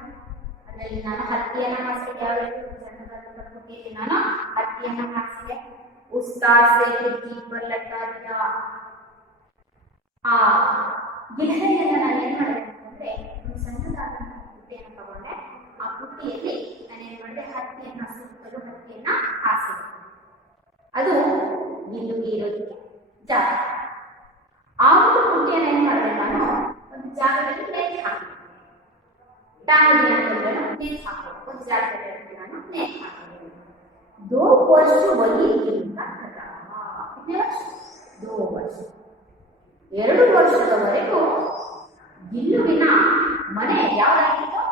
ಅದರಲ್ಲಿ ನಾನು ಹತ್ತಿಯನ್ನ ಹಾಸಿಗೆ ಯಾವತ್ತು ಜನಗಳ ಪುಟ್ಟಿಯಲ್ಲಿ ನಾನು ಹತ್ತಿಯನ್ನ ಹಾಸಿಗೆ उस तार से खिड़की पर लटका दिया। ಗಿಡಗಳಿಂದ ನಾನು ಏನ್ ಮಾಡಿದೆ ಅಂತಂದ್ರೆ ಒಂದು ಸಣ್ಣದಾದಂತಹ ಪುಟ್ಟಿಯನ್ನು ತಗೊಂಡೆ. ಆ ಪುಟ್ಟಿಯಲ್ಲಿ ನಾನು ಏನ್ ಮಾಡಿದೆ? ಹತ್ತಿಯನ್ನ ಸುತ್ತಲೂ ಹತ್ತಿಯನ್ನ ಹಾಸಿದೆ. ಅದು ಗಿಲ್ಲುಗೆ ಇರೋದಕ್ಕೆ ಜಾಗ. ಆ ಒಂದು ಪುಟ್ಟಿಯನ್ನು ಏನ್ ಮಾಡಿದೆ? ನಾನು ಒಂದು ಜಾಗದಲ್ಲಿ ನೇತು ಹಾಕಿದೆ. टांगने अंदर नेट हाको कुछ जाकर ನಾನು नेट ಹಾಕಿದೆ. 2 ವರ್ಷ वही गिल्लू था। कितने वर्ष? 2 ವರ್ಷ। 2 ವರ್ಷದವರೆಗೂ ಗಿಲ್ಲುವಿನ ಮನೆ ಯಾವಾಗಿತ್ತು?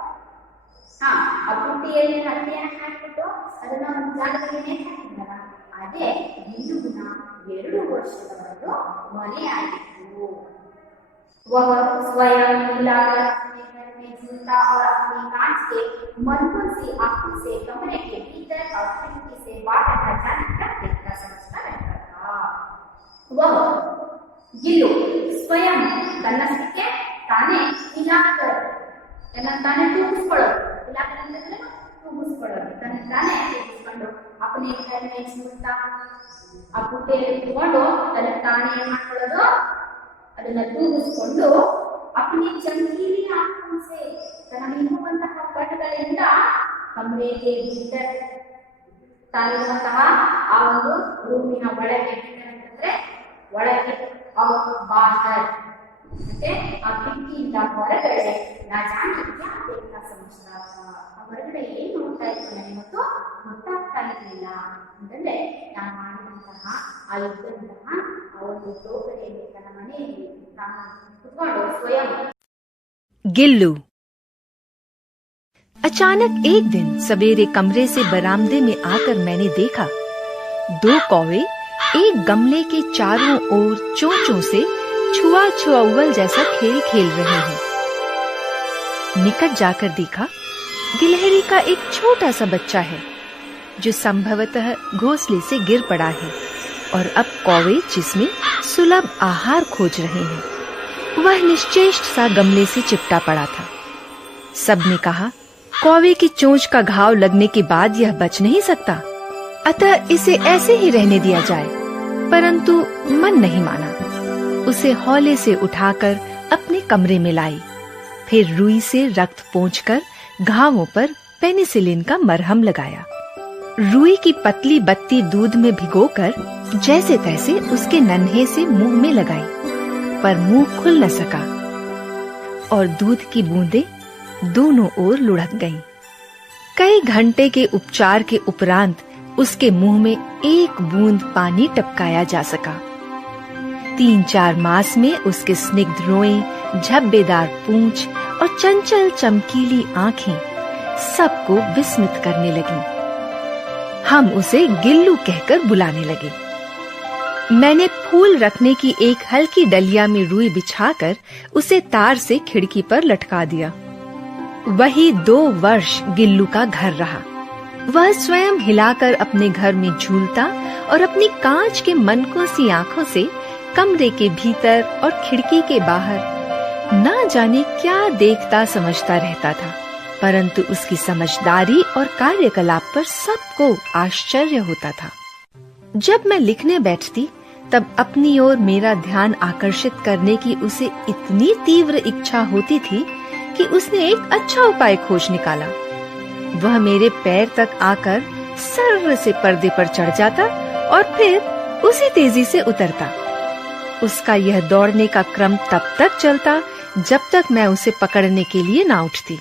ಆ ಪುಟ್ಟಿಯಲ್ಲಿ ಹತ್ತಿಯನ್ನು ಹಾಕಿಬಿಟ್ಟು ಅದನ್ನ ಒಂದು ಜಾಗದಲ್ಲಿ ನೇತು ಹಾಕಿದ್ನಲ್ಲ, ಅದೇ ಗಿಲ್ಲುವಿನ 2 ವರ್ಷದವರೆಗೂ ಮನೆ ಆಗಿತ್ತು। वह स्वयं मिलाकर अपने घर में झूलता और अपनी कांच के मनों से आंखों से कमरे के भीतर और खिड़की से बाहर का जाने तक देखता समझता रहता था। वह गिल्लू स्वयं तನ್ನಷ್ಟಕ್ಕೆ ತಾನೇ ಹಿಲಾಕರ್ ತಾನೇ ತೂಗಿಸ್ಕೊಳ್ಳೋದು, ಹಿಲಾಕರ್ ಅಂತಂದ್ರೆ ತೂಗಿಸ್ಕೊಳ್ಳೋದು, ತಾನೇ ತೂಗಿಸ್ಕೊಂಡು अपने घर में झूलता ಆ ಪುಟ್ಟಿಯಲ್ಲಿ ಇಟ್ಕೊಂಡು ತನ್ನ ತಾನೇ ಏನ್ ಮಾಡ್ಕೊಳ್ಳೋದು? ಅದನ್ನ ತೂಗಿಸ್ಕೊಂಡು अपनी चमकीली आंखों से ತನ್ನ ಮಿನುಗುವಂತಹ ಕಣ್ಣುಗಳಿಂದ ಕಮರೆಗೆ ಭೀತರ್ ತಾನಿರುವಂತಹ ಆ ಒಂದು ರೂಮಿನ ಒಳಗೆ ಅಂತಂದ್ರೆ ಒಳಗೆ ಬಾಹರ್ ಮತ್ತೆ ಆ ಕಿಟಕಿಯಿಂದ ಹೊರಗಡೆ ನಾ ಜಾಣೆ ಕ್ಯಾ ದೇಖ್ತಾ ಸಮಜ್ತಾ ಥಾ. ಹೊರಗಡೆ ಏನು ನೋಡ್ತಾ ಇತ್ತು ನನಗೆ ಗೊತ್ತಾಗ್ತಾ ಇರಲಿಲ್ಲ ಅಂತಂದ್ರೆ ನಾನು ಮಾಡಿದಂತಹ ಆ ಯುದ್ಧದಂತಹ ಆ ಒಂದು ಟೋಕರಿಯಲ್ಲಿ ತನ್ನ ಮನೆಯಲ್ಲಿ ತಾನು ಕುತ್ಕೊಂಡು ಸ್ವಯಂ। गिल्लू। अचानक एक दिन सवेरे कमरे से बरामदे में आकर मैंने देखा 2 कौवे एक गमले के चारों ओर चोंचों से छुआ छुआउल जैसा खेल खेल रहे हैं। निकट जाकर देखा गिलहरी का एक छोटा सा बच्चा है जो संभवतः घोंसले से गिर पड़ा है और अब कौवे जिसमें सुलभ आहार खोज रहे हैं वह निश्चेष्ट सा गमले से चिपटा पड़ा था। सबने कहा कौवे की चोंच का घाव लगने के बाद यह बच नहीं सकता, अतः इसे ऐसे ही रहने दिया जाए। परंतु मन नहीं माना। उसे हौले से उठाकर अपने कमरे में लाई, फिर रुई से रक्त पोंछकर घावों पर पेनिसिलिन का मरहम लगाया। रुई की पतली बत्ती दूध में भिगोकर जैसे तैसे उसके नन्हे से मुंह में लगाई, पर मुंह खुल न सका और दूध की बूंदें दोनों ओर लुढ़क गईं। कई घंटे के उपचार के उपरांत उसके मुंह में एक बूंद पानी टपकाया जा सका। 3-4 मास में उसके स्निग्ध रोएं, झब्बेदार पूंछ और चंचल चमकीली आंखें सबको विस्मित करने लगीं। हम उसे गिल्लू कहकर बुलाने लगे। मैंने फूल रखने की एक हल्की डलिया में रुई बिछाकर उसे तार से खिड़की पर लटका दिया। वही 2 वर्ष गिल्लू का घर रहा। वह स्वयं हिलाकर अपने घर में झूलता और अपनी कांच के मनकों सी आंखों से कमरे के भीतर और खिड़की के बाहर ना जाने क्या देखता समझता रहता था, परंतु उसकी समझदारी और कार्यकलाप पर सबको आश्चर्य होता था। जब मैं लिखने बैठती तब अपनी ओर मेरा ध्यान आकर्षित करने की उसे इतनी तीव्र इच्छा होती थी कि उसने एक अच्छा उपाय खोज निकाला। वह मेरे पैर तक आकर सर्र से पर्दे पर चढ़ जाता और फिर उसी तेजी से उतरता। उसका यह दौड़ने का क्रम तब तक चलता जब तक मैं उसे पकड़ने के लिए ना उठती।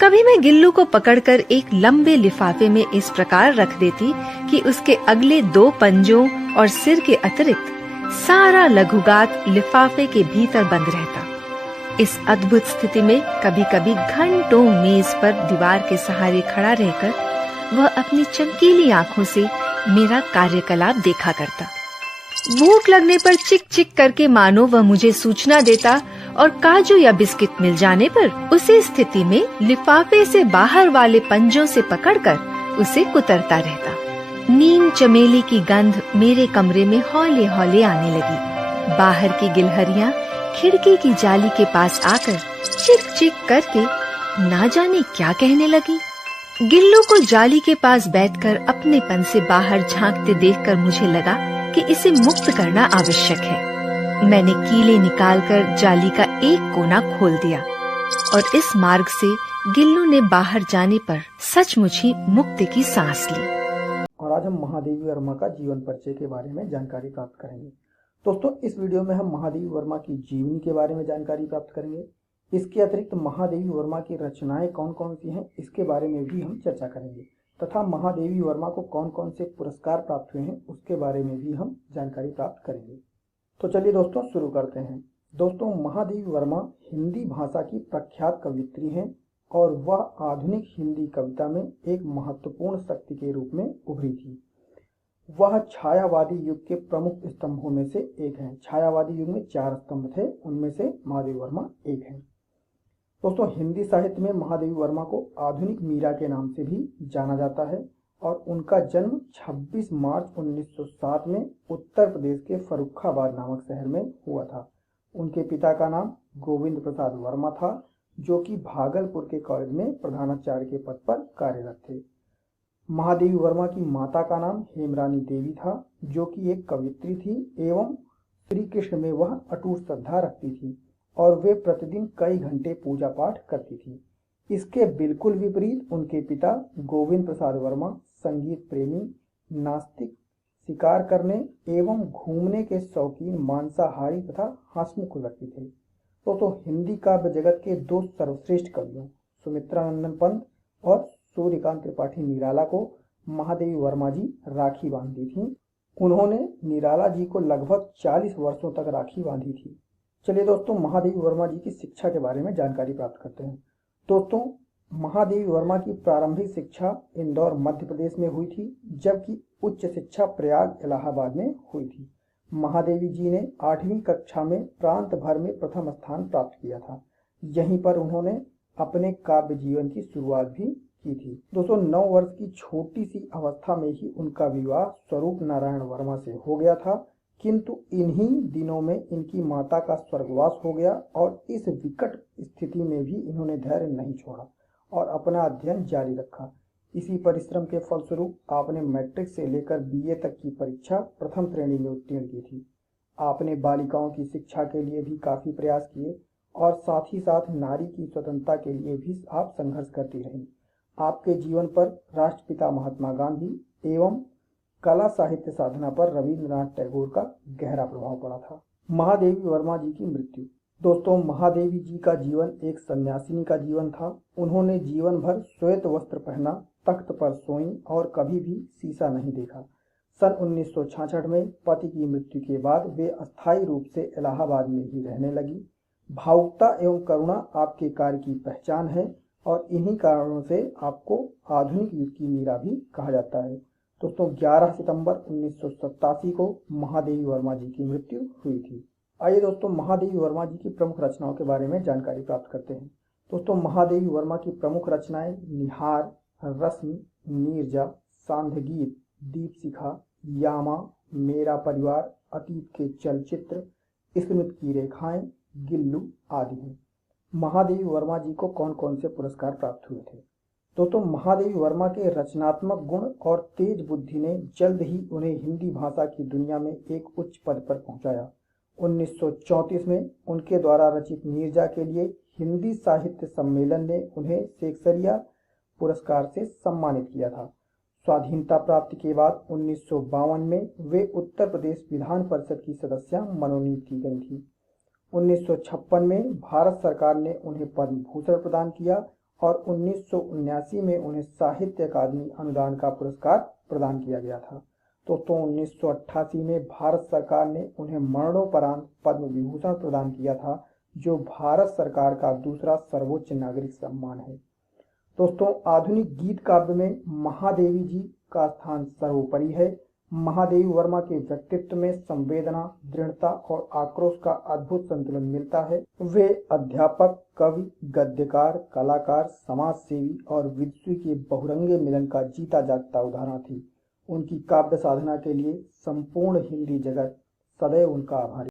कभी मैं गिल्लू को पकड़कर एक लंबे लिफाफे में इस प्रकार रख देती कि उसके अगले 2 पंजों और सिर के अतिरिक्त सारा लघुगात लिफाफे के भीतर बंद रहता। इस अद्भुत स्थिति में कभी कभी घंटों मेज पर दीवार के सहारे खड़ा रहकर वह अपनी चमकीली आंखों से मेरा कार्यकलाप देखा करता। भूख लगने पर चिक चिक करके मानो वह मुझे सूचना देता और काजू या बिस्किट मिल जाने पर उसी स्थिति में लिफाफे से बाहर वाले पंजों से पकड़कर उसे कुतरता रहता। नीम चमेली की गंध मेरे कमरे में हौले हौले आने लगी। बाहर की गिलहरियां खिड़की की जाली के पास आकर चिक चिक करके ना जाने क्या कहने लगी। गिल्लू को जाली के पास बैठकर अपनेपन से बाहर झांकते देखकर मुझे लगा कि इसे मुक्त करना आवश्यक है। मैंने कीले निकालकर जाली का एक कोना खोल दिया और इस मार्ग से गिल्लू ने बाहर जाने पर सचमुच ही मुक्ति की सांस ली। और आज हम महादेवी वर्मा का जीवन परिचय के बारे में जानकारी प्राप्त करेंगे। दोस्तों, इस वीडियो में हम महादेवी वर्मा की जीवनी के बारे में जानकारी प्राप्त करेंगे। इसके अतिरिक्त महादेवी वर्मा की रचनाएं कौन कौन सी हैं इसके बारे में भी हम चर्चा करेंगे तथा महादेवी वर्मा को कौन कौन से पुरस्कार प्राप्त हुए हैं उसके बारे में भी हम जानकारी प्राप्त करेंगे। तो चलिए दोस्तों शुरू करते हैं। दोस्तों, महादेवी वर्मा हिंदी भाषा की प्रख्यात कवयित्री हैं और वह आधुनिक हिंदी कविता में एक महत्वपूर्ण शक्ति के रूप में उभरी थी। वह छायावादी युग के प्रमुख स्तंभों में से एक हैं। छायावादी युग में 4 स्तंभ थे, उनमें से महादेवी वर्मा एक हैं। दोस्तों, हिंदी साहित्य में महादेवी वर्मा को आधुनिक मीरा के नाम से भी जाना जाता है और उनका जन्म 26 मार्च 1907 में उत्तर प्रदेश के फर्रुखाबाद नामक शहर में हुआ था। उनके पिता का नाम गोविंद प्रसाद वर्मा था, जो कि भागलपुर के कॉलेज में प्रधानाचार्य के पद पर कार्यरत थे। महादेवी वर्मा की माता का नाम हेमरानी देवी था, जो कि एक कवयित्री थी एवं श्री कृष्ण में वह अटूट श्रद्धा रखती थी और वे प्रतिदिन कई घंटे पूजा पाठ करती थी। इसके बिल्कुल विपरीत उनके पिता गोविंद प्रसाद वर्मा संगीत प्रेमी, नास्तिक, शिकार करने एवं घूमने के शौकीन, मांसाहारी तथा हंसमुख व्यक्ति थे। तो हिंदी काव्य जगत के 2 सर्वश्रेष्ठ कवियों सुमित्रा नंदन पंत और सूर्यकांत त्रिपाठी निराला को महादेवी वर्मा जी राखी बांधती थी। उन्होंने निराला जी को लगभग 40 वर्षों तक राखी बांधी थी। चलिए दोस्तों, महादेवी वर्मा जी की शिक्षा के बारे में जानकारी प्राप्त करते हैं। दोस्तों, महादेवी वर्मा की प्रारंभिक शिक्षा इंदौर मध्य प्रदेश में हुई थी, जबकि उच्च शिक्षा प्रयाग इलाहाबाद में हुई थी। महादेवी जी ने 8वीं कक्षा में प्रांत भर में प्रथम स्थान प्राप्त किया था। यहीं पर उन्होंने अपने काव्य जीवन की शुरुआत भी की थी। दोस्तों, 9 वर्ष की छोटी सी अवस्था में ही उनका विवाह स्वरूप नारायण वर्मा से हो गया था, किंतु इन्हीं दिनों में इनकी माता का स्वर्गवास हो गया और इस विकट स्थिति में भी इन्होंने धैर्य नहीं छोड़ा और अपना अध्ययन जारी रखा। इसी परिश्रम के फलस्वरूप आपने मैट्रिक से लेकर बीए तक की परीक्षा प्रथम श्रेणी में उत्तीर्ण की थी। आपने बालिकाओं की शिक्षा के लिए भी काफी प्रयास किए और साथ ही साथ नारी की स्वतंत्रता के लिए भी आप संघर्ष करती रहीं। आपके जीवन पर राष्ट्रपिता महात्मा गांधी एवं कला साहित्य साधना पर रविंद्रनाथ टैगोर का गहरा प्रभाव पड़ा था। महादेवी वर्मा जी की मृत्यु। दोस्तों, महादेवी जी का जीवन एक सन्यासिनी का जीवन था। उन्होंने जीवन भर श्वेत वस्त्र पहना, तख्त पर सोई और कभी भी शीशा नहीं देखा। सन 1966 में पति की मृत्यु के बाद वे अस्थायी रूप से इलाहाबाद में ही रहने लगी। भावुकता एवं करुणा आपके कार्य की पहचान है और इन्हीं कारणों से आपको आधुनिक युग की मीरा भी कहा जाता है। दोस्तों, 11 सितंबर 1987 को महादेवी वर्मा जी की मृत्यु हुई थी। आइए दोस्तों, महादेवी वर्मा जी की प्रमुख रचनाओं के बारे में जानकारी प्राप्त करते हैं। दोस्तों, महादेवी वर्मा की प्रमुख रचनाएं निहार, रश्मि, नीरजा, सांध्यगीत, दीपशिखा, यामा, मेरा परिवार, अतीत के चलचित्र, स्मृति की रेखाएं, गिल्लू आदि हैं। महादेवी वर्मा जी को कौन कौन से पुरस्कार प्राप्त हुए थे? दोस्तों, महादेवी वर्मा के रचनात्मक गुण और तेज बुद्धि ने जल्द ही उन्हें हिंदी भाषा की दुनिया में एक उच्च पद पर पहुंचाया। 1934 में उनके द्वारा रचित नीरजा के लिए हिंदी साहित्य सम्मेलन ने उन्हें शेक्सपियर पुरस्कार से सम्मानित किया था। स्वाधीनता प्राप्ति के बाद 1952 में वे उत्तर प्रदेश विधान परिषद की सदस्य मनोनीत की गई थी। 1956 में भारत सरकार ने उन्हें पद्म भूषण प्रदान किया और 1979 में उन्हें साहित्य अकादमी अनुदान का पुरस्कार प्रदान किया गया था। तो 1988 में भारत सरकार ने उन्हें मरणोपरांत पद्म विभूषण प्रदान किया था, जो भारत सरकार का दूसरा सर्वोच्च नागरिक सम्मान है। दोस्तों, आधुनिक गीत काव्य में महादेवी जी का स्थान सर्वोपरि है। महादेवी वर्मा के व्यक्तित्व में संवेदना, दृढ़ता और आक्रोश का अद्भुत संतुलन मिलता है। वे अध्यापक, कवि, गद्यकार, कलाकार, समाजसेवी और विद्वान के बहुरंगे मिलन का जीता जागता उदाहरण थी। उनकी काव्य साधना के लिए संपूर्ण हिंदी जगत सदैव उनका आभारी